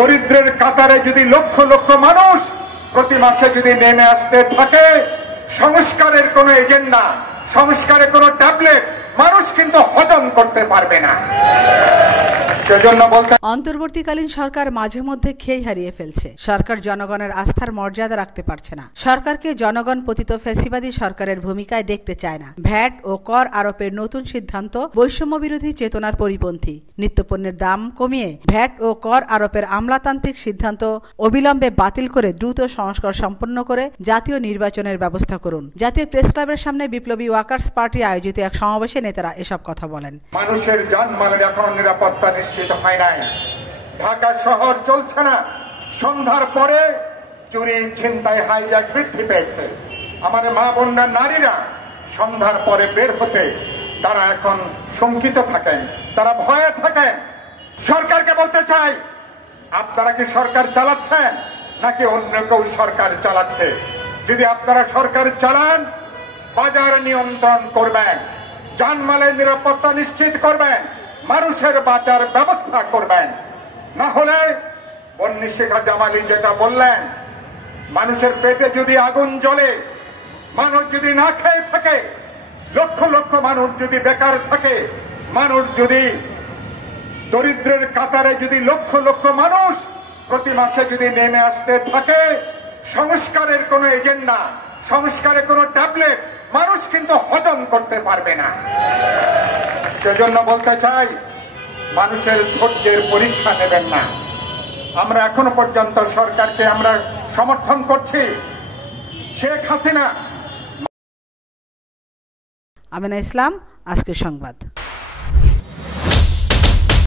দরিদ্রের কাতারে যদি লক্ষ লক্ষ মানুষ প্রতি মাসে যদি নেমে আসতে থাকে, সংস্কারের কোনো এজেন্ডা, সংস্কারের কোনো ট্যাবলেট মানুষ কিন্তু হজম করতে পারবে না। অন্তর্বর্তীকালীন সরকার মাঝে মধ্যে খেই হারিয়ে ফেলছে। সরকার জনগণের আস্থার মর্যাদা রাখতে পারছে না। সরকারকে জনগণ পতিত ফ্যাসিবাদী সরকারের ভূমিকায় দেখতে চায় না। ভ্যাট ও কর আরোপের নতুন সিদ্ধান্ত বৈষম্য বিরোধী চেতনার পরিপন্থী। নিত্যপণ্যের দাম কমিয়ে ভ্যাট ও কর আরোপের আমলাতান্ত্রিক সিদ্ধান্ত অবিলম্বে বাতিল করে দ্রুত সংস্কার সম্পন্ন করে জাতীয় নির্বাচনের ব্যবস্থা করুন। জাতীয় প্রেস ক্লাবের সামনে বিপ্লবী ওয়ার্কার্স পার্টি আয়োজিত এক সমাবেশে নেতারা এসব কথা বলেন। মানুষের জানমালের এখনো নিরাপত্তা নিশ্চিত হয় নাই। ঢাকা শহর চলছে না। সন্ধ্যার পরে চুরি, ছিনতাই, হাইজ্যাক বৃদ্ধি পেয়েছে। আমার মা বোনরা, নারীরা সন্ধ্যার পরে বের হতে তারা এখন শঙ্কিত থাকেন, তারা ভয়ে থাকেন। সরকারকে বলতে চাই, আপনারা কি সরকার চালাচ্ছেন নাকি অন্য কেউ সরকার চালাচ্ছে? যদি আপনারা সরকার চালান, বাজার নিয়ন্ত্রণ করবেন, জানমালের নিরাপত্তা নিশ্চিত করবেন, মানুষের বাঁচার ব্যবস্থা করবেন। না হলে বন্নি শেখ জামালি যেটা বললেন, মানুষের পেটে যদি আগুন জ্বলে, মানুষ যদি না খেয়ে থাকে, লক্ষ লক্ষ মানুষ যদি বেকার থাকে, মানুষ যদি দরিদ্রের কাতারে যদি লক্ষ লক্ষ মানুষ প্রতি মাসে যদি নেমে আসতে থাকে, সংস্কারের কোনো এজেন্ডা, সংস্কারের কোনো ট্যাবলেট মানুষ কিন্তু হজম করতে পারবে না। সেজন্য বলতে চাই, মানুষের ধৈর্যের পরীক্ষা নেবেন না। আমরা এখনো পর্যন্ত সরকারকে আমরা সমর্থন করছি। শেখ হাসিনা। আমেনা ইসলাম, আজকের সংবাদ।